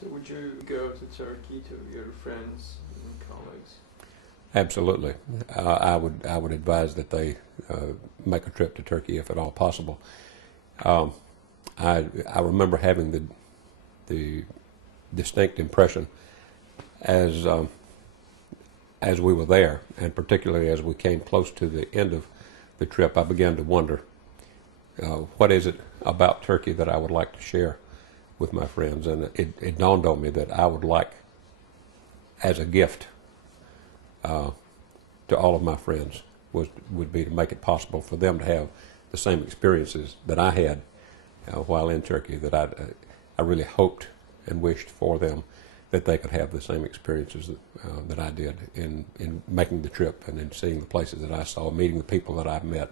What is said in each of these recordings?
So would you go to Turkey to your friends and colleagues? Absolutely. I would advise that they make a trip to Turkey if at all possible. I remember having the distinct impression as we were there, and particularly as we came close to the end of the trip, I began to wonder, what is it about Turkey that I would like to share with my friends? And it dawned on me that I would like, as a gift to all of my friends, would be to make it possible for them to have the same experiences that I had while in Turkey, that I really hoped and wished for them that they could have the same experiences that I did in making the trip and in seeing the places that I saw, meeting the people that I've met,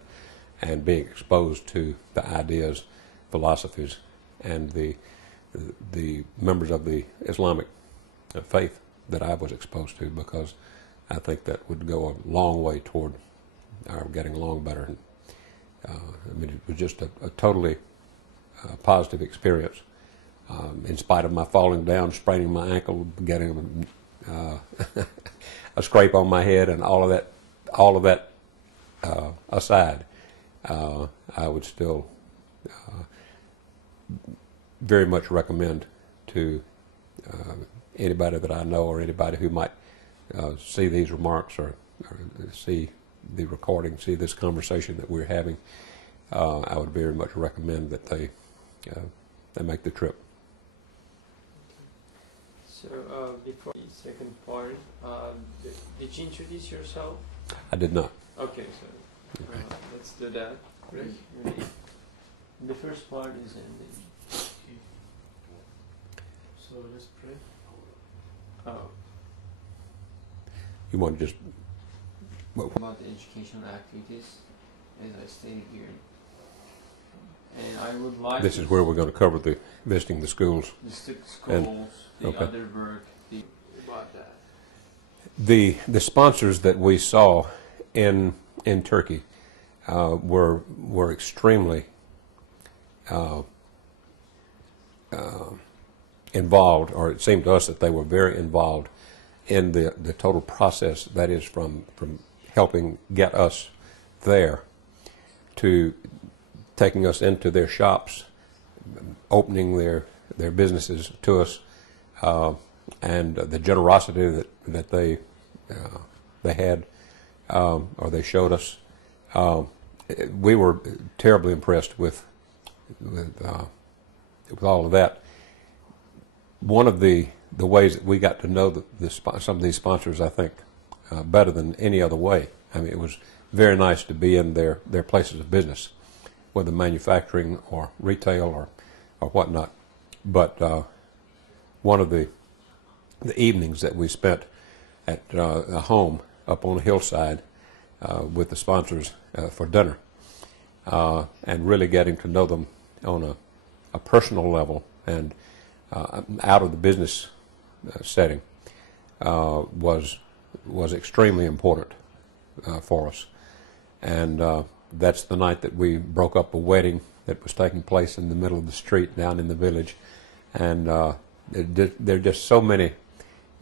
and being exposed to the ideas, philosophies, and the members of the Islamic faith that I was exposed to, because I think that would go a long way toward our getting along better. I mean, it was just a totally positive experience. In spite of my falling down, spraining my ankle, getting a scrape on my head, and all of that aside, I would still very much recommend to anybody that I know, or anybody who might see these remarks, or see the recording, see this conversation that we're having. I would very much recommend that they make the trip. So before the second part, did you introduce yourself? I did not. Okay, so let's do that. Ready? The first part is ending. So let's pray. Oh. You want to just... About the educational activities, as I stated here. And I would like... This is where we're going to cover the visiting the schools. The schools, okay. Other work, about that. The sponsors that we saw in Turkey were extremely involved, or it seemed to us that they were very involved in the total process, that is from helping get us there to taking us into their shops, opening their businesses to us, and the generosity that they had, or they showed us. We were terribly impressed with all of that. One of the ways that we got to know some of these sponsors, I think, better than any other way. I mean, it was very nice to be in their places of business, whether manufacturing or retail or whatnot. But one of the evenings that we spent at a home up on a hillside with the sponsors for dinner, and really getting to know them on a personal level and out of the business setting was extremely important for us. And that's the night that we broke up a wedding that was taking place in the middle of the street down in the village. And there are just so many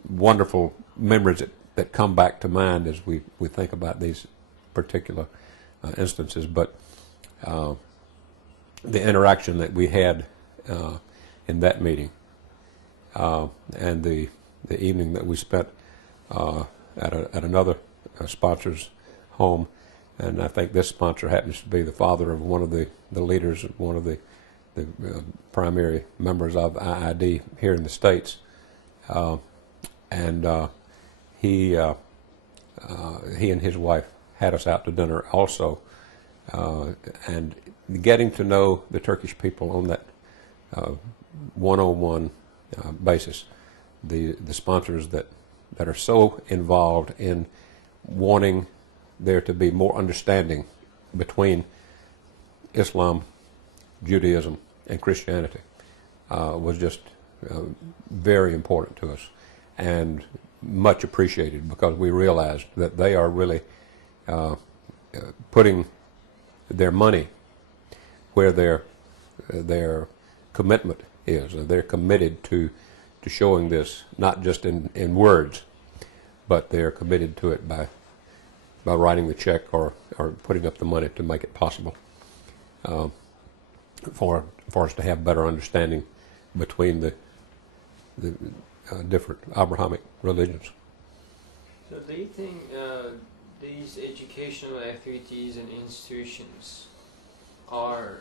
wonderful memories that come back to mind as we think about these particular instances. But the interaction that we had in that meeting, and the evening that we spent at another sponsor's home, and I think this sponsor happens to be the father of one of the leaders, one of the primary members of IID here in the States, and he and his wife had us out to dinner also, and getting to know the Turkish people on that one-on-one basis, the sponsors that are so involved in wanting there to be more understanding between Islam, Judaism, and Christianity, was just very important to us and much appreciated, because we realized that they are really putting their money where their commitment is. They're committed to to showing this, not just in words, but they are committed to it by writing the check or putting up the money to make it possible for us to have better understanding between the different Abrahamic religions. So do you think these educational activities and institutions are